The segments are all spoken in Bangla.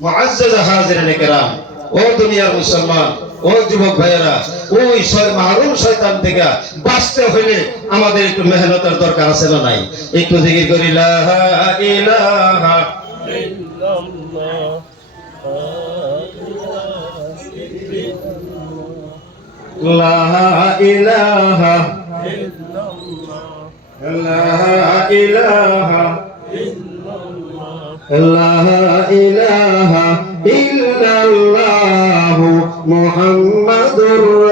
মুআজ্জাজ হাজিরিন কেরাম ও দুনিয়ার মুসলমান ও যুবক ভাইয়েরা ওই শয়- মাহরুম শয়তান থেকে বাঁচতে হইলে আমাদের একটু মেহনতের দরকার আছে না নাই একটু জিকির করি লা ইলাহা লা ইলাহা লা ইলাহা لا إله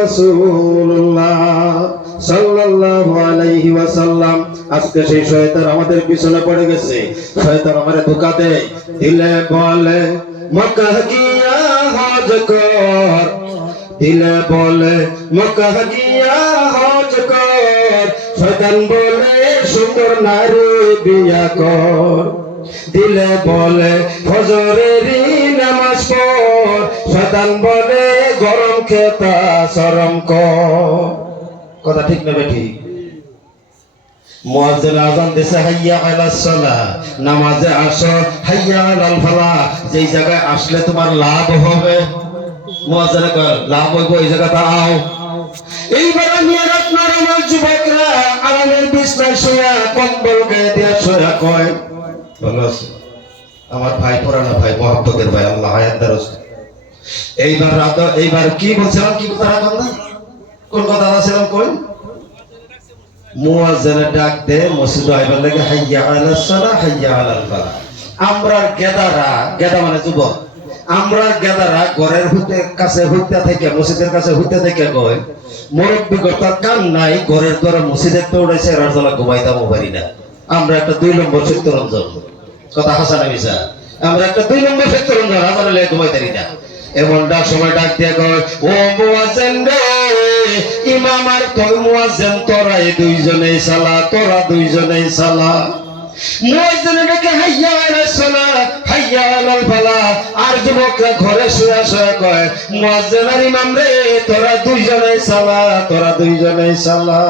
রাসূলুল্লাহ সাল্লাল্লাহু আলাইহি ওয়াসাল্লাম। আজকে সেই শয়তান আমাদের পিছনে পড়ে গেছে। শয়তান আমারে ধোঁকা দেয়, দিলে বলে, মক্কা গিয়া হজ কর। দিলে বলে, মক্কা গিয়া হজ কর। শয়তান বলে, সুন্দর নারী বিয়া কর। দিলে বলে, ফজরের নামাজ পড়, শয়তান বলে, গরম খেতা সরম কথা ঠিক না ঠিক হাইয়া যেই আসলে তোমার লাভ হবে। কয় লাভ হইব এই জায়গাটা, আও। এইবার আমার যুবকরা বিছনায় শুয়া কম্বল গায়ে দিয়া শুয়া কয় আমার ভাই পুরানো ভাই, মহাব্বতের ভাই, আল্লাহ হায়াত দারস এইবার রাত, এইবার কি বলছিলাম কি কথা রাখলাম কোন কথা ছিলাম কই? মুয়াজ্জিনে ডাক দে, মসজিদে আইবার লাগে, হাইয়া হাইয়া আমরা গেদারা, গেদা মানে যুবক। আমরা গেদারা ঘরের কাছে হইতে থেকে, মসজিদের কাছে হইতে থেকে কয়, মুরব্বী গতার কাম নাই, ঘরের দ্বারা মসজিদের তো উড়াইছে আর জলা ঘুমাইতামও পারি না। আমরা একটা দুই নম্বর চিত্তরঞ্জন কথা হাসানা মিশা আমরা একটা দুই নম্বর চিত্তরঞ্জন হাসানা লেগে ঘুমাইতে পারি না। এমন ডাক সময় ডাক দিয়ে কয়, ও মুয়াজ্জিন রে, ইমাম আর তোর মুয়াজ্জিন তোরা এই সালা, তোরা দুইজনেই সালা। হাইয়া সালাহ হাইয়া ফালাহ আর যুবকরা ঘরে শুয়ে শুয়ে কয়, মুয়াজ্জিন আর ইমাম রে, তোরা দুইজনেই সালা, তোরা দুইজনেই সালা।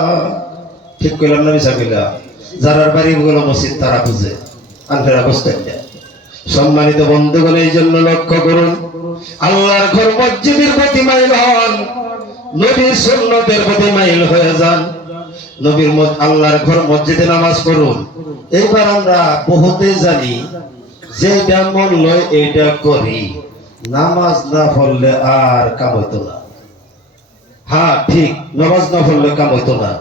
ঠিক কইলাম না কইলাম যারার বাড়ি গুলো মসজিদ, তারা বুঝে। আনফেরা বুঝতে যায় সম্মানিত বন্ধুগণ, এই জন্য লক্ষ্য করুন, আল্লাহর ঘর মসজিদের প্রতি মাইল হন, নবীর সুন্নতের প্রতি মাইল হয়ে যান। নবীর আল্লাহর ঘর মসজিদে নামাজ পড়ুন। এইবার আমরা বহুতে জানি যে এটা মন লয় এইটা করি। নামাজ না পড়লে আর কাম না। হ্যাঁ ঠিক, নামাজ না পড়লে কাম না।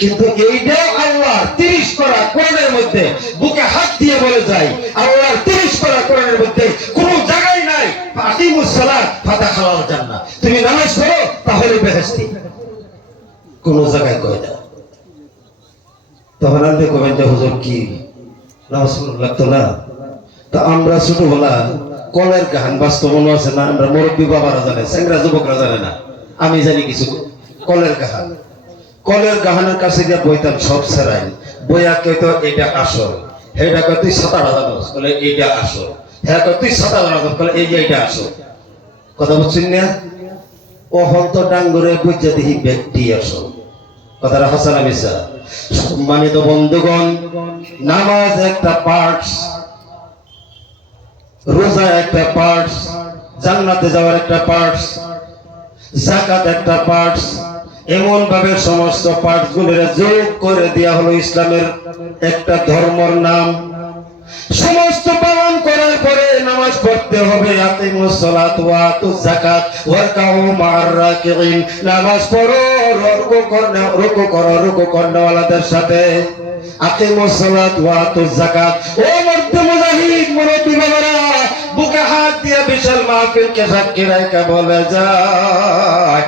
কিন্তু এইটাও আল্লাহর তিরিশ করা কোরআনের মধ্যে বুকে হাত দিয়ে বলে যায়, আল্লাহর তিরিশ করা কোরআনের মধ্যে কোন জায়গায় নাই। আকিমুস সালাত ফাতা খাওয়াল জান্নাত। তুমি নামাজ পড়ো, তাহলে বেহেশতি। কোন জায়গায় কয় না। তখন আপনি কবেন যে হুজুর কি? লাগতো না। তা আমরা ছোটবেলা কলের গান বাস্তব মনে আছে না? আমরা মুরব্বী বাবারা জানে, সেংরা যুবকরা জানে না। আমি জানি কিছু কলের গাহান কলের গাহানের কাছে গিয়ে বইতাম, সব সেরাই বইয়া কইতো এটা আসল। হেটা কয়, তুই সাঁতার জানোস বলে, এইটা আসল। হ্যাঁ কয়, তুই সাঁতার জানোস বলে, এই যে এইটা আসল। কথা বুঝছেন না? ও হন্ত ডাঙ্গরে বুঝে দেখি ব্যক্তি আসল। কথাটা হাসানা মিশা সম্মানিত বন্ধুগণ, নামাজ একটা পার্টস রোজা একটা পার্টস জান্নাতে যাওয়ার একটা পার্টস জাকাত একটা পার্টস এমন ভাবে সমস্ত পার্টস গুলির যোগ করে দেওয়া হলো ইসলামের একটা ধর্মর নাম। সমস্ত পালন করার পরে নামাজ পড়তে হবে নামাজ পড়ো সাথে। বুকে হাত দিয়ে বিশাল মাহফিলকে সাক্ষী রেখে বলে যায়।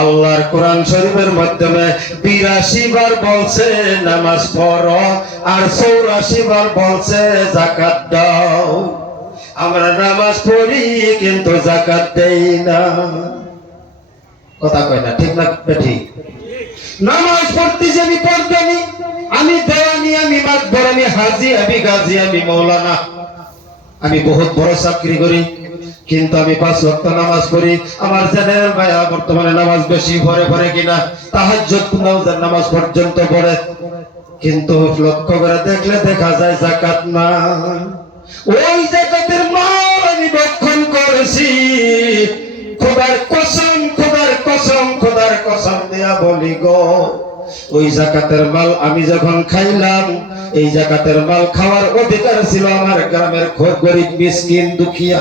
আল্লাহর কোরআন শরীফের মাধ্যমে বিরাশি বার বলছে, নামাজ পড়ো, আর চৌরাশি বার বলছে জাকাত দাও। আমরা নামাজ পড়ি, কিন্তু জাকাত দেই না। কথা কয় না, ঠিক না ঠিক নামাজ পড়তেছি আমি পড়তানি আমি দেওয়ানি আমি মাতবর আমি হাজি, আমি গাজী, আমি মৌলানা। আমি বহুত বড় চাকরি করি। কিন্তু আমি পাঁচ ওয়াক্ত নামাজ পড়ি। আমার জেনারেল ভাইয়া বর্তমানে নামাজ বেশি পড়ে পড়ে কিনা তাহার নামাজের নামাজ পর্যন্ত পড়ে। কিন্তু লক্ষ্য করে দেখলে দেখা যায় জাকাত না। ওই জাকাতের মাল আমি ভক্ষণ করেছি। খোদার কসম খোদার কসম খোদার কসম দেয়া বলি গো, ওই জাকাতের মাল আমি যখন খাইলাম, এই জাকাতের মাল খাওয়ার অধিকার ছিল আমার গ্রামের গরিব, মিসকিন, দুখিয়া।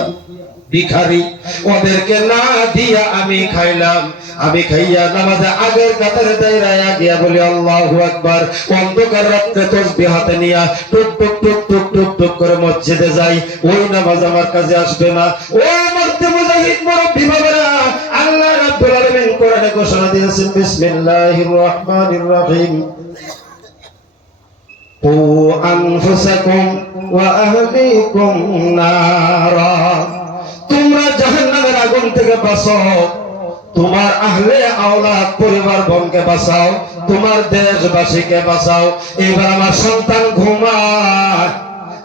ভিখারি ওদেরকে না দিয়া আমি খাইলাম আমি খাইয়া নামাজে আগের কাতারে দাঁড়াইয়া গিয়া বলি আল্লাহু আকবার অন্ধকার রাত্রে তসবিহ হাতে নিয়া টুক টুক টুক টুক টুক টুক করে মসজিদে যাই ওই নামাজ আমার কাছে আসবে না ও মর্তে মুজাহিদ মুরব্বি বাবারা আল্লাহ রাব্বুল আলামিন কোরআনে ঘোষণা দিয়েছেন বিসমিল্লাহির রহমানির রহিম قوا أنفسكم وأهليكم نارا তোমরা জাহান্নামের আগুন থেকে বাঁচো তোমার আহলে আওলাদ পরিবার বনকে বাঁচাও, তোমার দেশবাসীকে বাঁচাও। এবার আমার সন্তান ঘুমায়,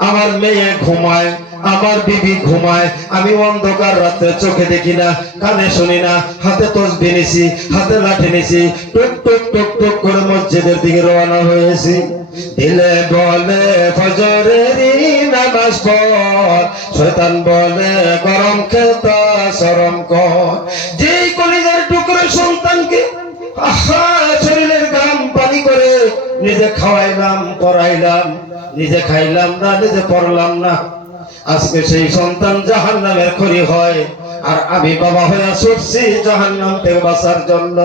আমার মেয়ে ঘুমায়, আমার বিবি ঘুমায়। আমি অন্ধকার রাতে চোখে দেখি না, কানে শুনি না, হাতে তসবি নিছি, হাতে লাঠি নিছি, টুক টুক টুক টুক করে মসজিদের দিকে রওনা হয়েছি। দিলে বলে ফজরেরই নামাজ পড় শয়তান বলে, গরম খেতা সরম কর। যেই কলিজার টুকরো সন্তানকে শরীরের গাম পানি করে নিজে খাওয়াইলাম পড়াইলাম নিজে খাইলাম না, নিজে পড়লাম না। আজকে সেই সন্তান জাহান নামের খড়ি হয়, আর আমি বাবা হয়ে ছুটছি জাহান নাম থেকে বাঁচার জন্য।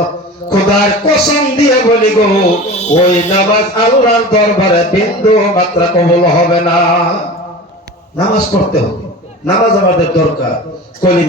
খোদার কসম দিয়ে বলি গো, ওই নামাজ আল্লাহর দরবারে বিন্দু মাত্রা কবল হবে না। নামাজ পড়তে হবে। নামাজ আমাদের দরকার।